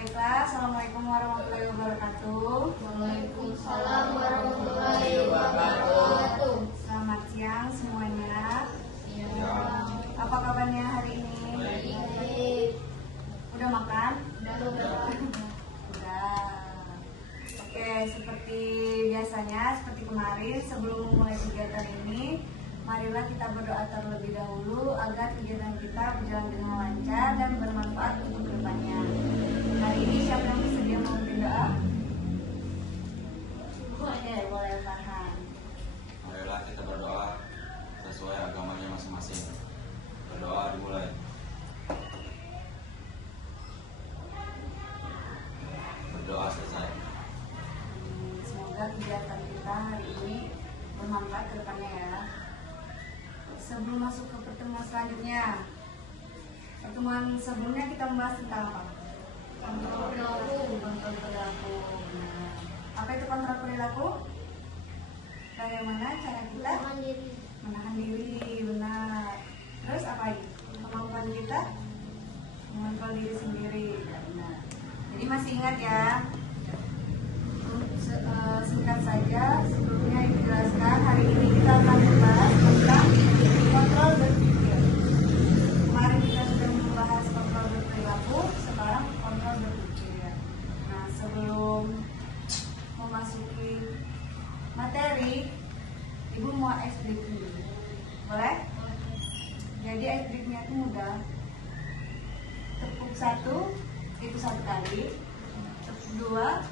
Baiklah, Assalamualaikum warahmatullahi wabarakatuh. Waalaikumsalam warahmatullahi wabarakatuh. Selamat siang semuanya. Ya. Apa kabarnya hari ini? Baik. Udah makan? Udah. Udah. Oke, seperti biasanya, seperti kemarin, sebelum memulai kegiatan ini, marilah kita berdoa terlebih dahulu agar kegiatan kita berjalan dengan lancar dan bermanfaat untuk kedepannya. Hari ini siapa yang bersedia memimpin doa? Oke, boleh Farhan. Marilah kita berdoa sesuai agamanya masing-masing. Berdoa dimulai. Berdoa selesai. Semoga kegiatan kita hari ini bermanfaat ke depannya ya. Sebelum masuk ke pertemuan selanjutnya, pertemuan sebelumnya kita membahas tentang apa? Kontrol perilaku. Nah, apa itu kontrol perilaku? Bagaimana cara kita menahan diri, benar. Terus apa lagi? Kemampuan kita mengontrol diri sendiri, ya, benar. Jadi masih ingat ya? Singkat saja, sebelumnya dijelaskan hari ini kita akan membahas tentang kontrol berpikir. Kemarin kita sudah membahas kontrol berperilaku, sekarang kontrol berpikir. Nah, sebelum memasuki materi, Ibu mau ice break dulu. Boleh? Jadi ice breaknya itu mudah. Tepuk 1 itu 1 kali, tepuk 2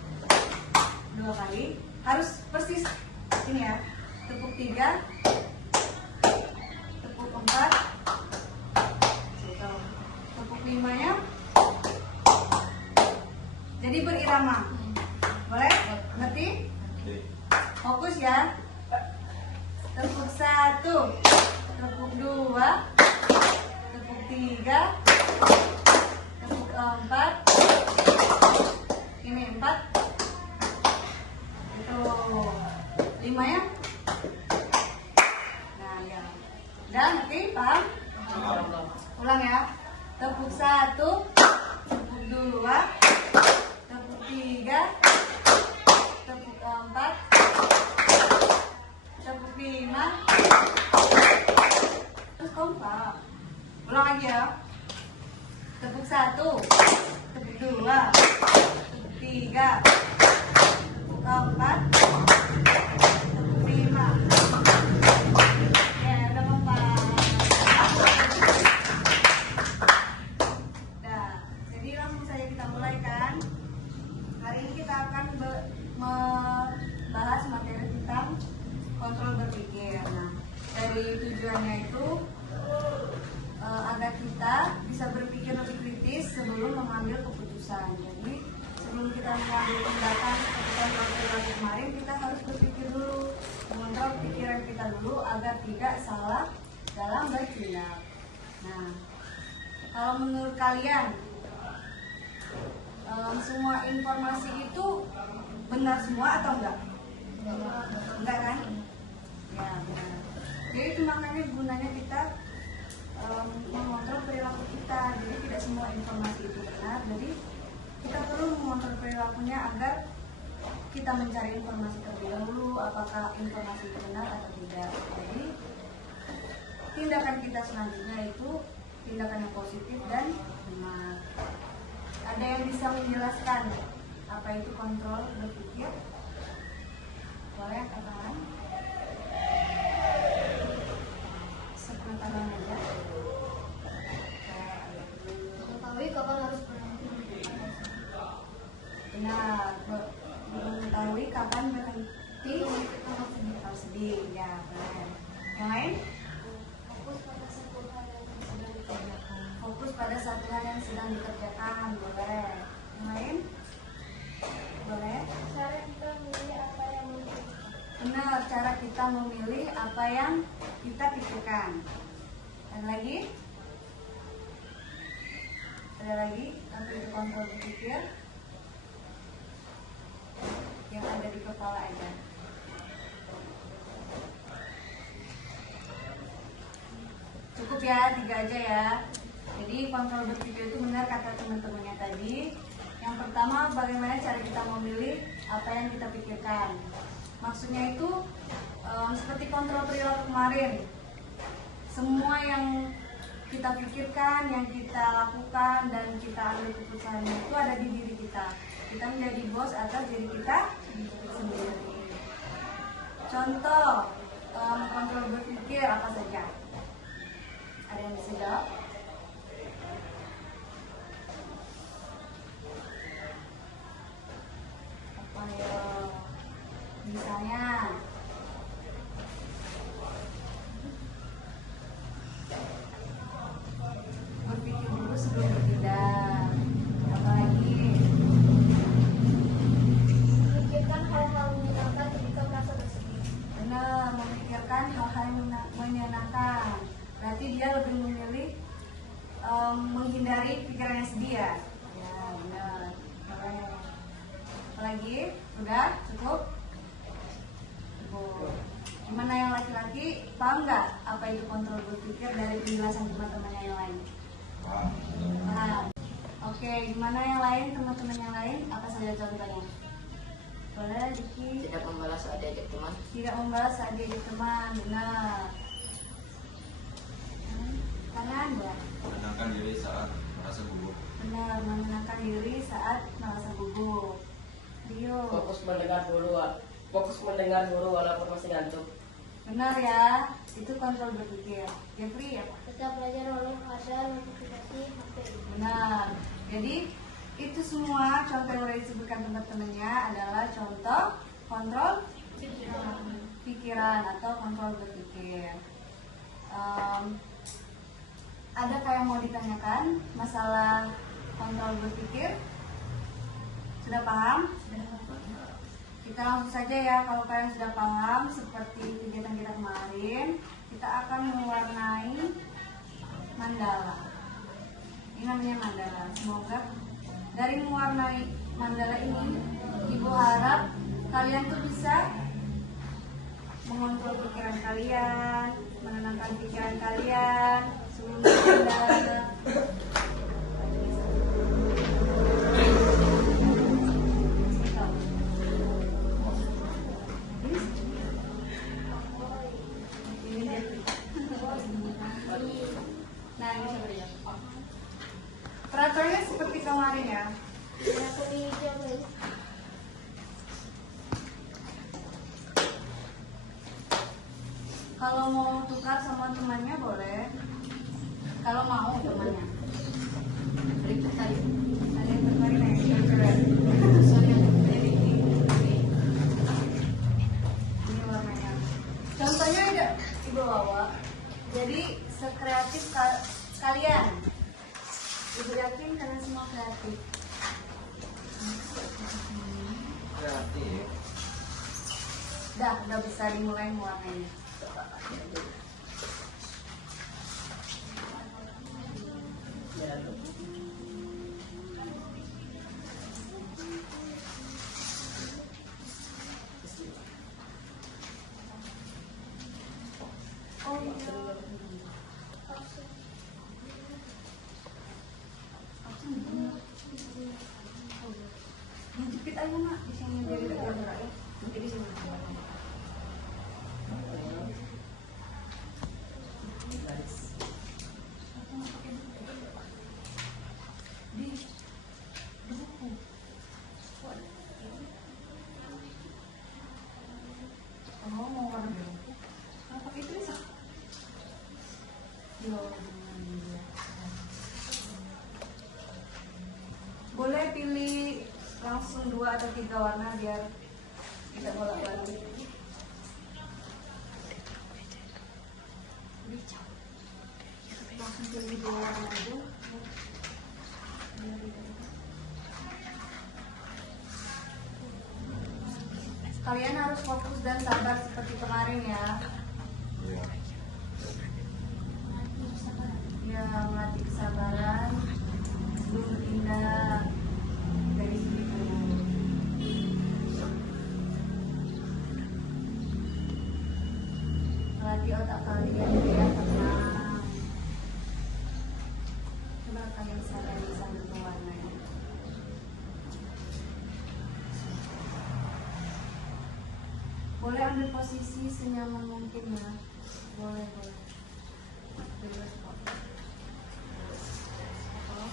kali, harus persis ini ya. Tepuk 3, tepuk 4, tepuk 5 nya. Jadi berirama. Boleh? Ngerti? Fokus ya. Tepuk 1, tepuk 2, tepuk 3, tepuk 4. Ini 4. Itu 5 ya. Nah ya. Udah ngerti? Paham? Ulang ya. Tepuk 1, tepuk 2, tepuk 3, tepuk 4, tepuk 5. Terus kompak. Ulang lagi ya. Tepuk 1, tepuk 2, tepuk 3, tepuk 4, tepuk 5. Ya, udah kompak. Nah, jadi langsung saja kita mulai kan. Hari ini kita akan membahas materi tentang kontrol berpikir. Nah, dari tujuannya itu agar kita bisa berpikir lebih kritis sebelum mengambil keputusan. Jadi sebelum kita mengambil tindakan seperti kontrol perilaku kemarin, kita harus berpikir dulu, mengontrol pikiran kita dulu agar tidak salah dalam bertindak. Nah, kalau menurut kalian semua informasi itu benar semua atau enggak? Enggak kan? Ya benar. Jadi itu makanya gunanya kita mengontrol perilaku kita. Jadi tidak semua informasi itu benar. Jadi kita perlu mengontrol perilakunya agar kita mencari informasi terlebih dahulu apakah informasi itu benar atau tidak. Jadi tindakan kita selanjutnya itu tindakan yang positif dan benar. Ada yang bisa menjelaskan apa itu kontrol berpikir? Boleh katakan? Sebentar aja. Mengetahui kapan harus berhenti. Benar, mengetahui kapan berhenti atau sedih. Ya, benar. Yang lain? Fokus pada satu hal yang sedang dikerjakan. Boleh. Yang lain? Boleh. Cara kita memilih apa yang Benar, cara kita memilih apa yang kita pikirkan. Dan lagi? Ada lagi? Apa itu kontrol berpikir? Yang ada di kepala aja. Cukup ya, 3 aja ya. Jadi kontrol berpikir itu benar kata teman-temannya tadi. Yang Pertama, bagaimana cara kita memilih apa yang kita pikirkan. Maksudnya itu seperti kontrol perilaku kemarin. Semua yang kita pikirkan, yang kita lakukan, dan kita ambil keputusannya itu ada di diri kita. Kita menjadi bos atas diri kita sendiri. Contoh, kontrol berpikir apa saja? Ada yang bisa jawab? Apa ya? Misalnya berpikir dulu sebelum bertindak. Apalagi Memikirkan hal-hal menyenangkan ketika merasa bersedih. benar, memikirkan hal-hal yang menyenangkan. Berarti dia lebih memilih menghindari pikiran yang sedih ya. Ya benar. Apalagi udah cukup. Cukup. Gimana yang laki-laki, paham nggak apa itu kontrol berpikir dari penjelasan teman-temannya yang lain? Paham. Paham. Oke, gimana yang lain, teman-teman yang lain? Apa saja contohnya? Boleh, Diki? Tidak membalas saat diajak teman. Tidak membalas saat diajak teman, benar. Kanan ya? Menenangkan diri saat merasa gugup. Benar, menenangkan diri saat merasa gugup. Dio. Fokus mendengar guru walaupun masih ngantuk. Benar ya, itu kontrol berpikir. Jeffrey ya? Tetap belajar walau ada notifikasi HP. Benar. Jadi itu semua contoh yang sudah disebutkan teman-temannya adalah contoh kontrol pikiran atau kontrol berpikir. Adakah yang mau ditanyakan masalah kontrol berpikir? Sudah paham? Kita langsung saja ya, kalau kalian sudah paham seperti kegiatan kita kemarin, kita akan mewarnai mandala. Ini namanya mandala. Semoga dari mewarnai mandala ini, Ibu harap kalian tuh bisa mengontrol pikiran kalian, menenangkan pikiran kalian sebelum bertindak. Nah, ini sebenarnya. Peraturannya seperti kemarin ya. Aku hijau guys. Kalau mau tukar sama temannya boleh. Kalau mau temannya. Berikut tadi. Ada yang tertarik nih, keren. Ini warnanya. Contohnya ada Ibu bawa. Jadi sekreatif kalian. Ibu yakin kalian semua kreatif. Kreatif. Udah bisa dimulai mewarnainya. Oh iya. Jepit aja mak, di sini jadi gambar ya. Jadi di sini. Oh, mau warna biru. Mau pakai tulis ah? Boleh pilih langsung 2 atau 3 warna biar kita bolak-balik. Langsung pilih 2 warna aja. Kalian harus fokus dan sabar seperti kemarin ya. Iya. Ya, melatih kesabaran sebelum bertindak. Dari sini dulu. Melatih otak kalian biar tenang. Coba kalian sadari sambil mewarnai. Boleh ambil posisi senyaman mungkin ya. Boleh, boleh. Bebas kok. Apa?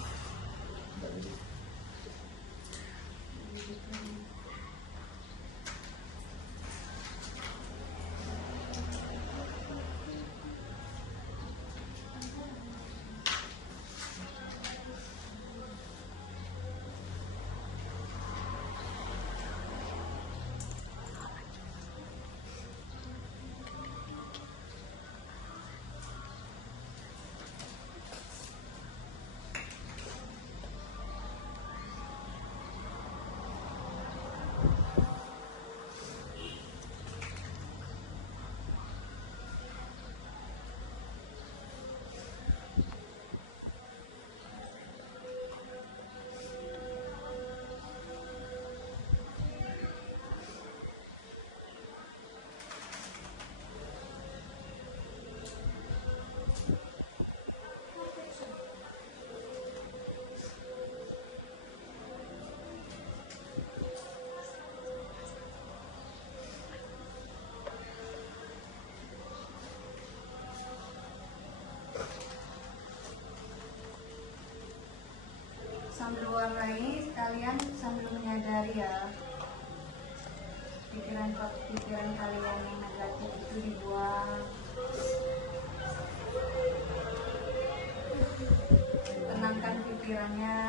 Sambil warnai, kalian sambil menyadari ya, pikiran kalian yang negatif itu dibuang. Tenangkan pikirannya.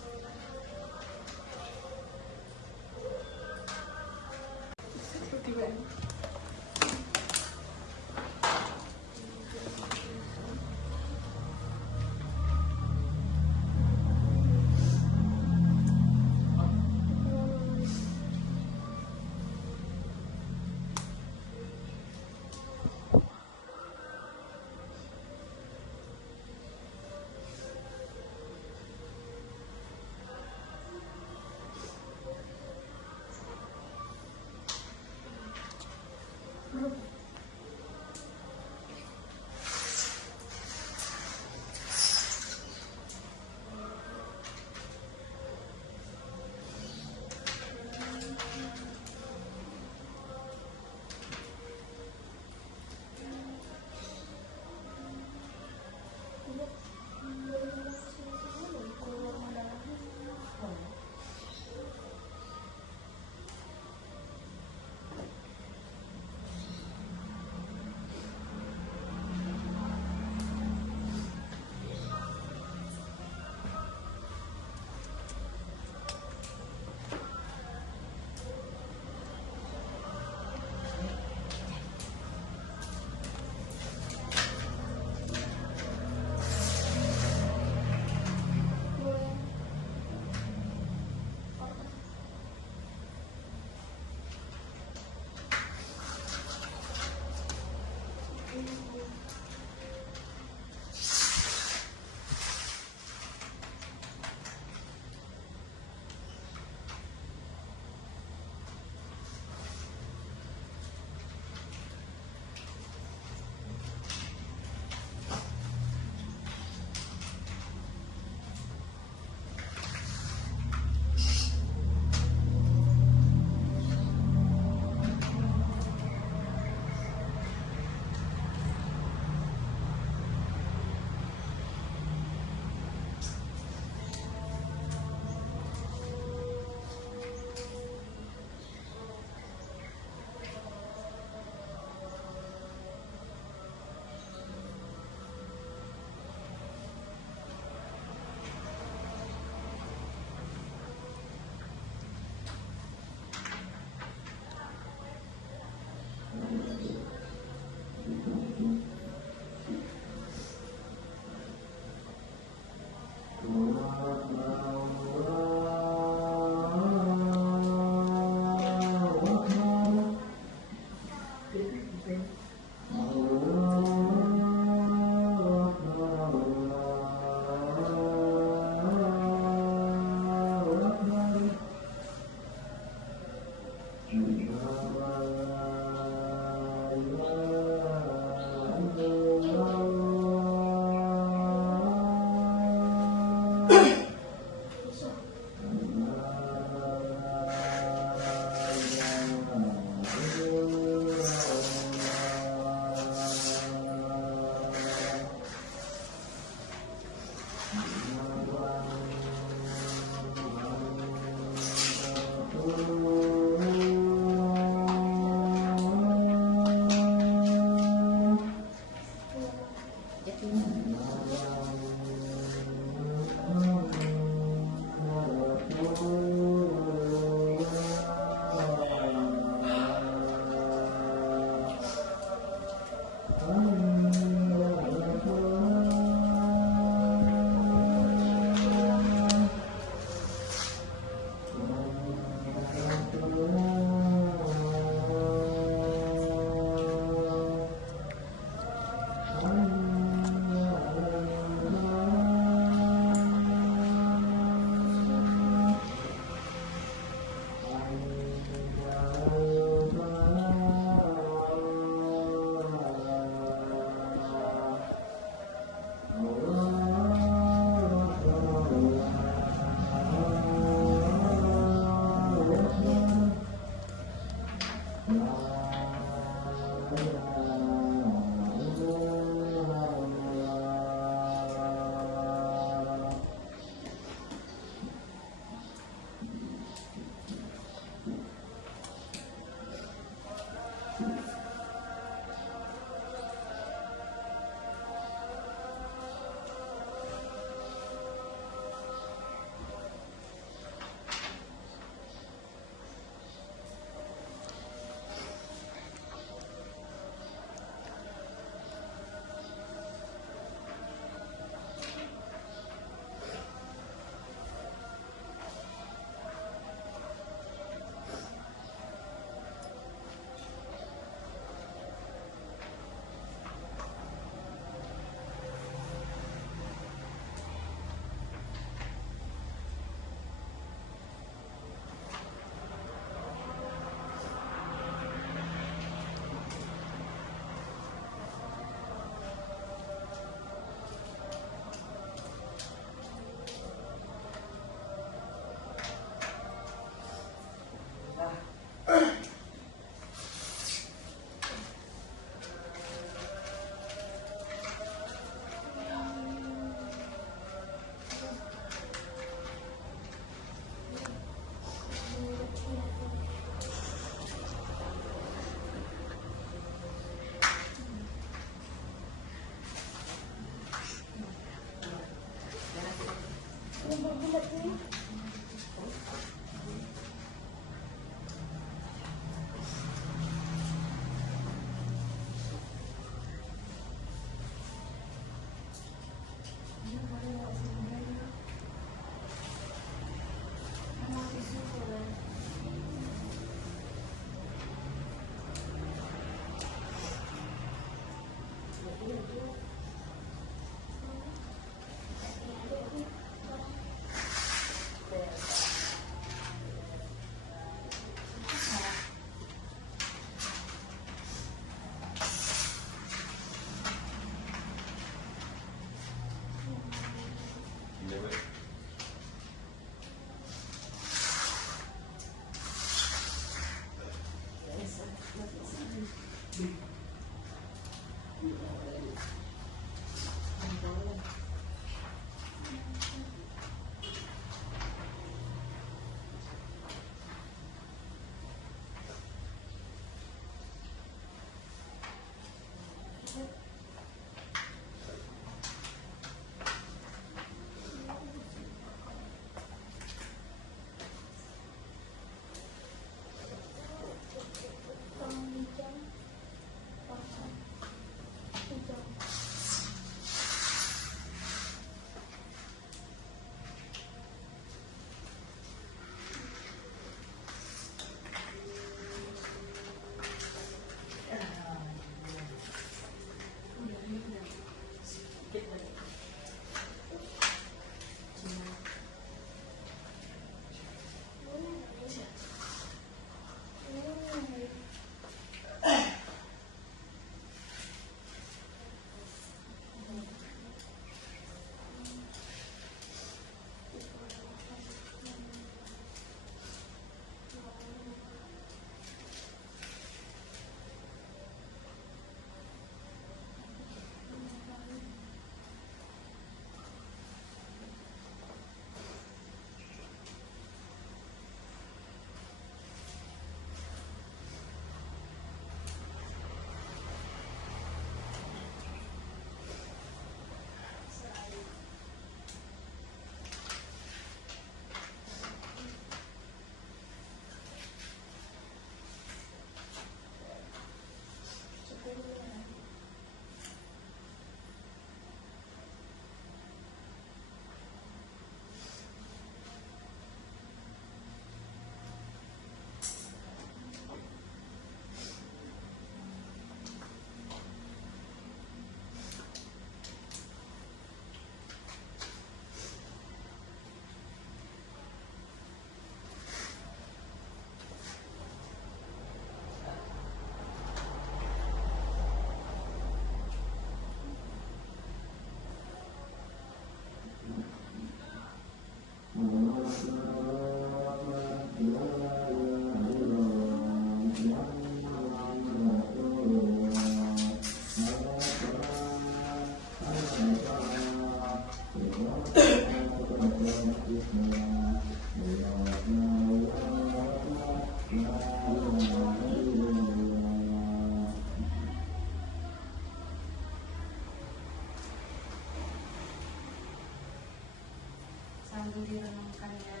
sambil direnungkan ya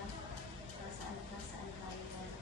perasaan-perasaan kalian.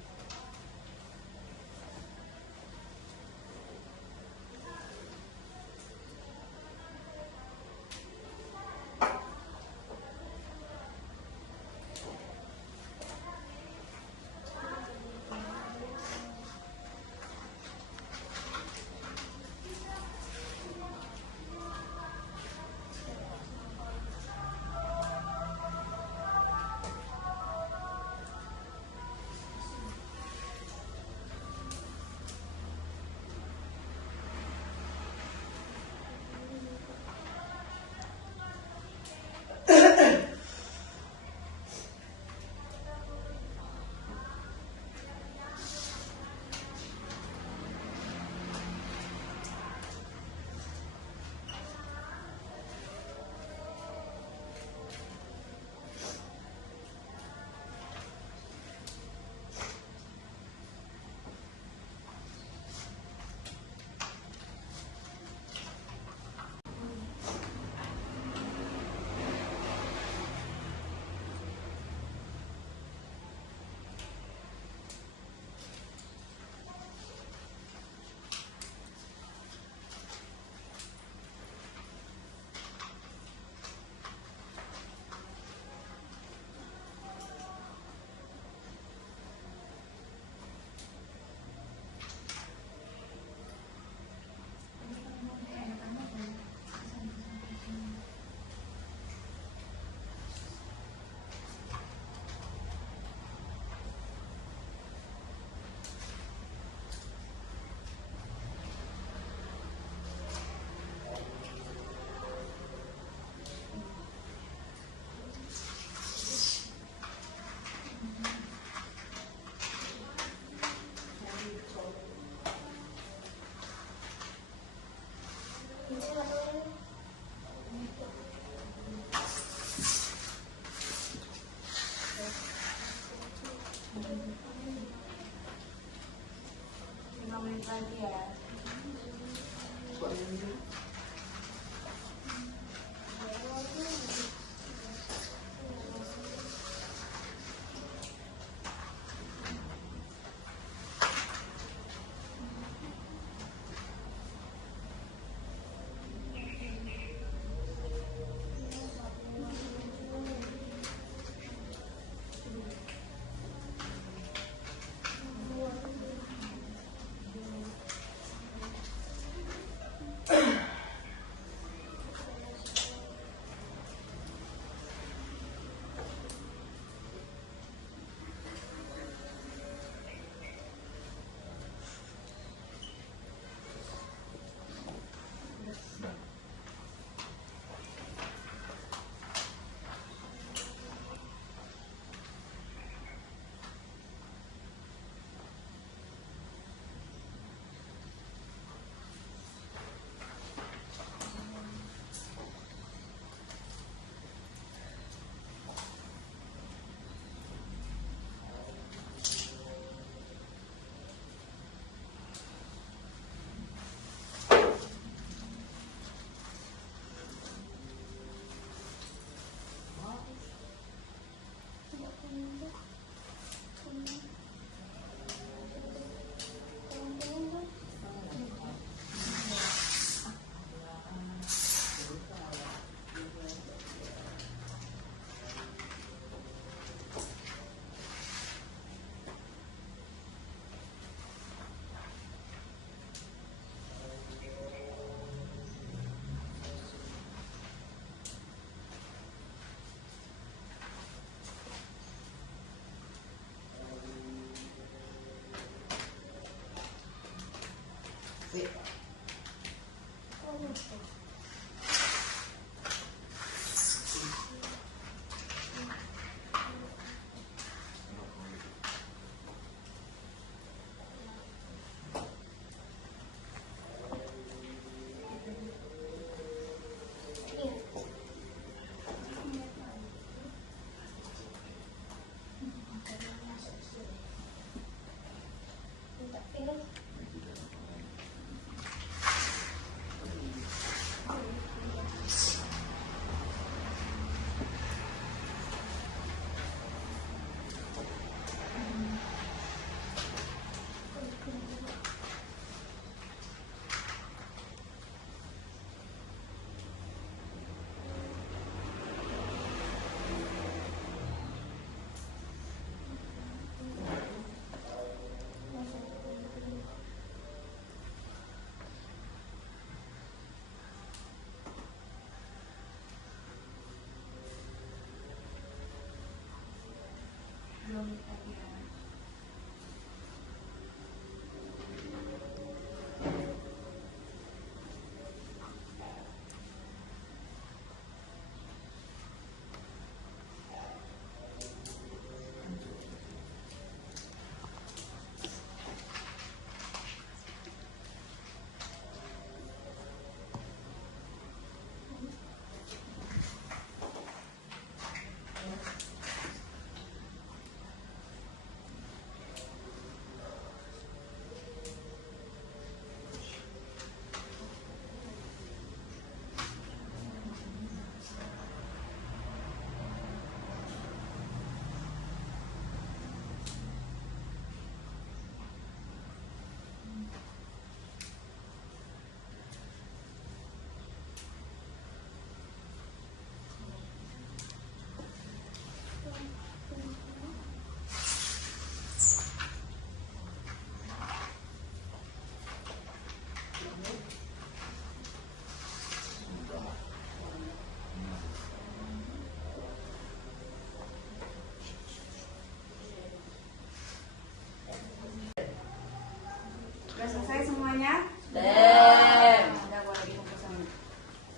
Udah selesai semuanya? Dem. Udah boleh dikumpul sama.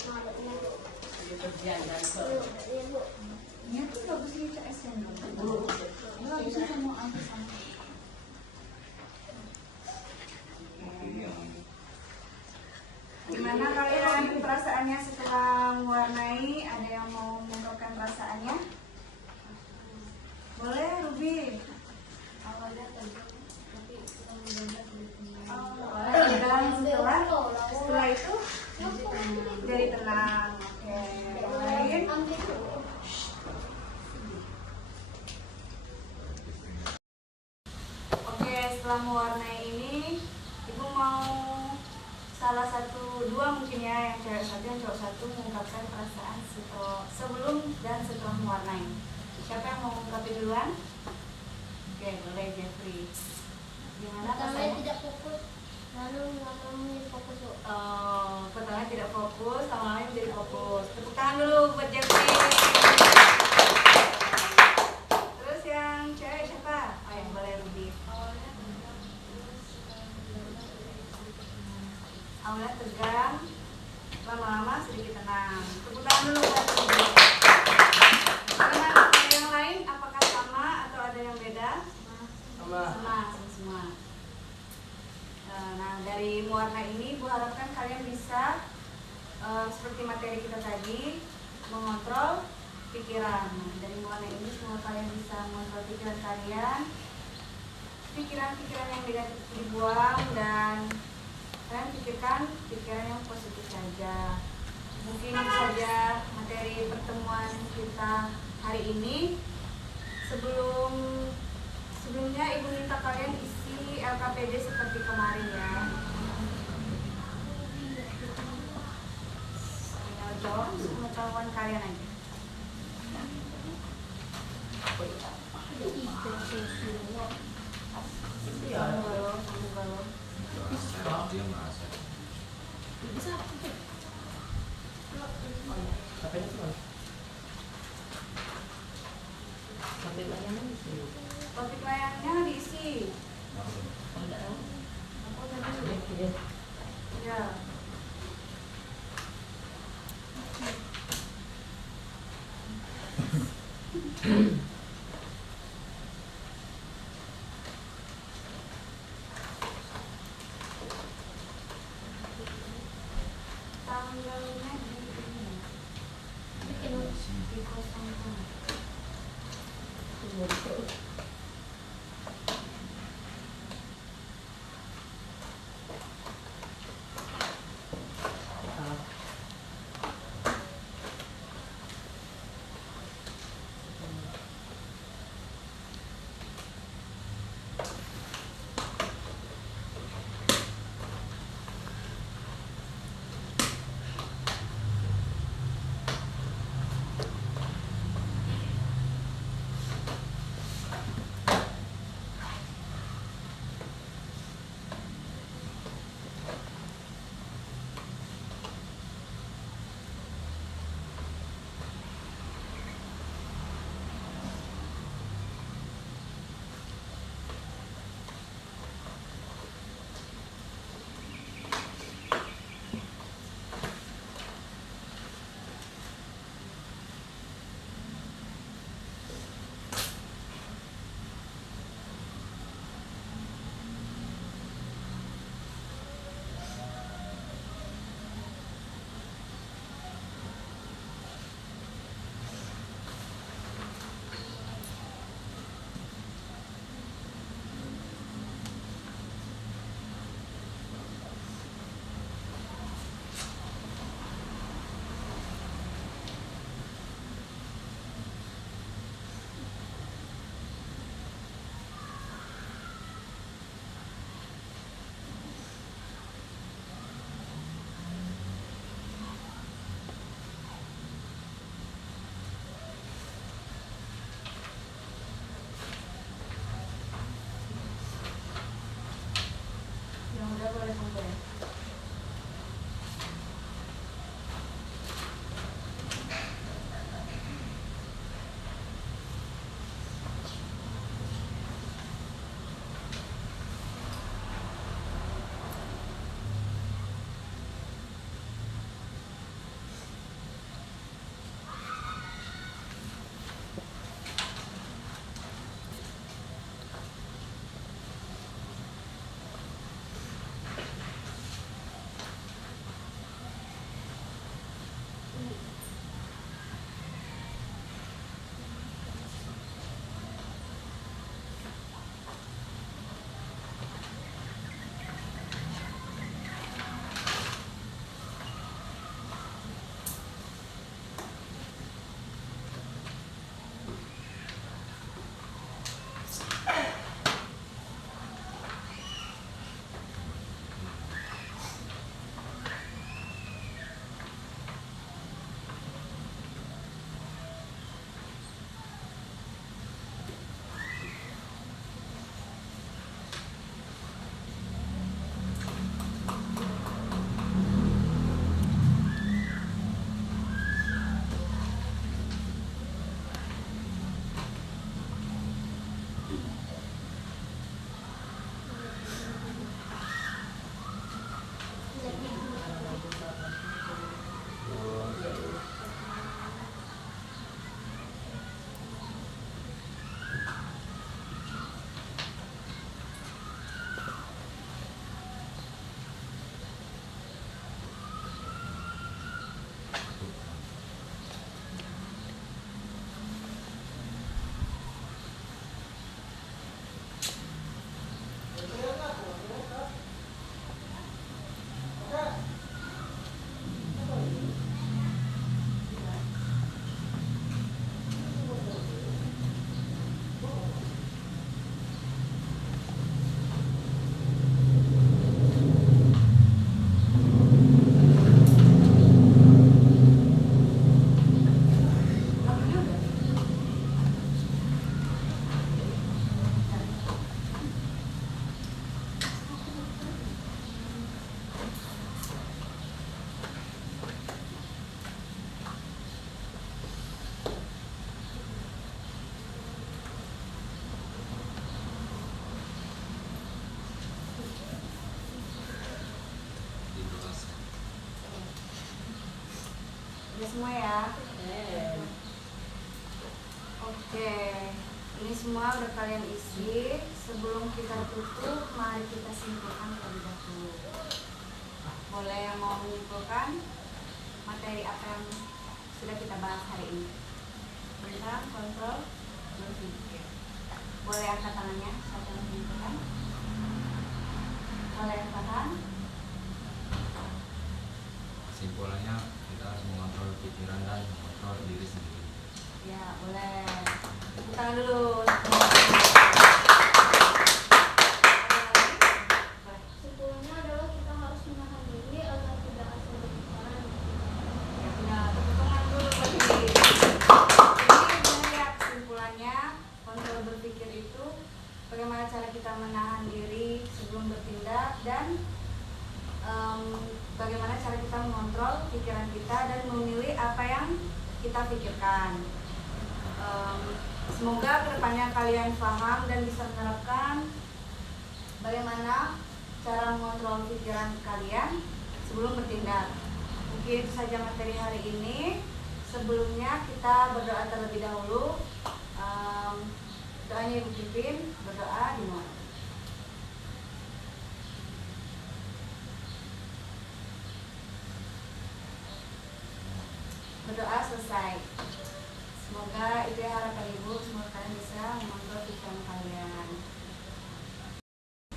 Malunya. Kerjaan dan Ibu. Ini tuh bagus nih CS-nya dong. Bagusnya kamu ambil sama. Ini yang Gimana kalian perasaannya setelah mewarnai? Ada yang mau mengungkapkan perasaannya? Boleh, Ruby? Awalnya tegang, tapi kita mendadak Dan setelah itu jadi tenang. Oke, yang lain? Oke, setelah mewarnai ini, ibu mau salah satu, dua mungkin ya, yang cewek satu, yang cowok satu mengungkapkan perasaan sebelum dan setelah mewarnai. Siapa yang mau mengungkapin duluan? Oke, boleh Jeffrey. Gimana Pertama rasanya? tidak fokus, lalu lama-lama fokus. Pertama tidak fokus, lama-lama menjadi fokus. Tepuk tangan dulu buat Jeffrey. Terus yang cewek siapa? Oh, yang boleh Ruby. Awalnya tegang, lama-lama sedikit tenang. Tepuk tangan dulu buat Ruby. Gimana yang lain? Apakah sama atau ada yang beda? sama. Sama semua. Nah, dari mewarna ini, Bu harapkan kalian bisa seperti materi kita tadi, mengontrol pikiran. Nah, dari mewarna ini, semua kalian bisa mengontrol pikiran kalian. Pikiran-pikiran yang negatif dibuang dan kalian pikirkan pikiran yang positif saja. Mungkin itu saja materi pertemuan kita hari ini. Sebelumnya Ibu minta kalian isi LKPD seperti kemarin ya. Tinggal jawab pengetahuan kalian aja. Kamu galau. dia merasa. Sampai itu kan. Sampai layangan itu. Topik layarnya diisi. Enggak. Aku tadi. Ya. Tanggalnya di ini. Di kosong. semua ya. Oke, ini semua udah kalian isi. Sebelum kita tutup, mari kita simpulkan terlebih dahulu. Boleh yang mau menyimpulkan materi apa yang sudah kita bahas hari ini? Tentang kontrol berpikir. Boleh angkat tangannya, siapa yang menyimpulkan? Boleh yang tahan? Kesimpulannya kita harus mengontrol pikiran dan mengontrol diri sendiri. Ya, boleh. Tepuk tangan dulu. Kesimpulannya adalah kita harus menahan diri agar tidak asal berbicara. Ya, benar. Tepuk tangan dulu bagi. Jadi benar ya kesimpulannya, kontrol berpikir itu bagaimana cara kita menahan diri sebelum bertindak dan bagaimana cara kita mengontrol pikiran kita dan memilih apa yang kita pikirkan. Semoga kedepannya kalian paham dan bisa menerapkan bagaimana cara mengontrol pikiran kalian sebelum bertindak. Mungkin itu saja materi hari ini. Sebelumnya kita berdoa terlebih dahulu. Doanya Ibu Pipin, berdoa dimulai. Berdoa selesai. Semoga itu ya harapan Ibu, semoga kalian bisa mengontrol pikiran kalian.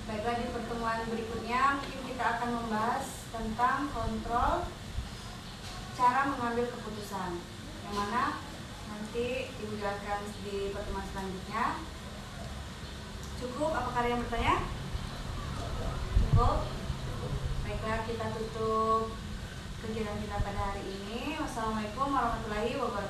Baiklah, di pertemuan berikutnya mungkin kita akan membahas tentang kontrol cara mengambil keputusan, yang mana nanti Ibu jelaskan di pertemuan selanjutnya. Cukup? Apakah ada yang bertanya? Cukup? Baiklah, kita tutup kegiatan kita pada hari ini. Wassalamualaikum warahmatullahi wabarakatuh.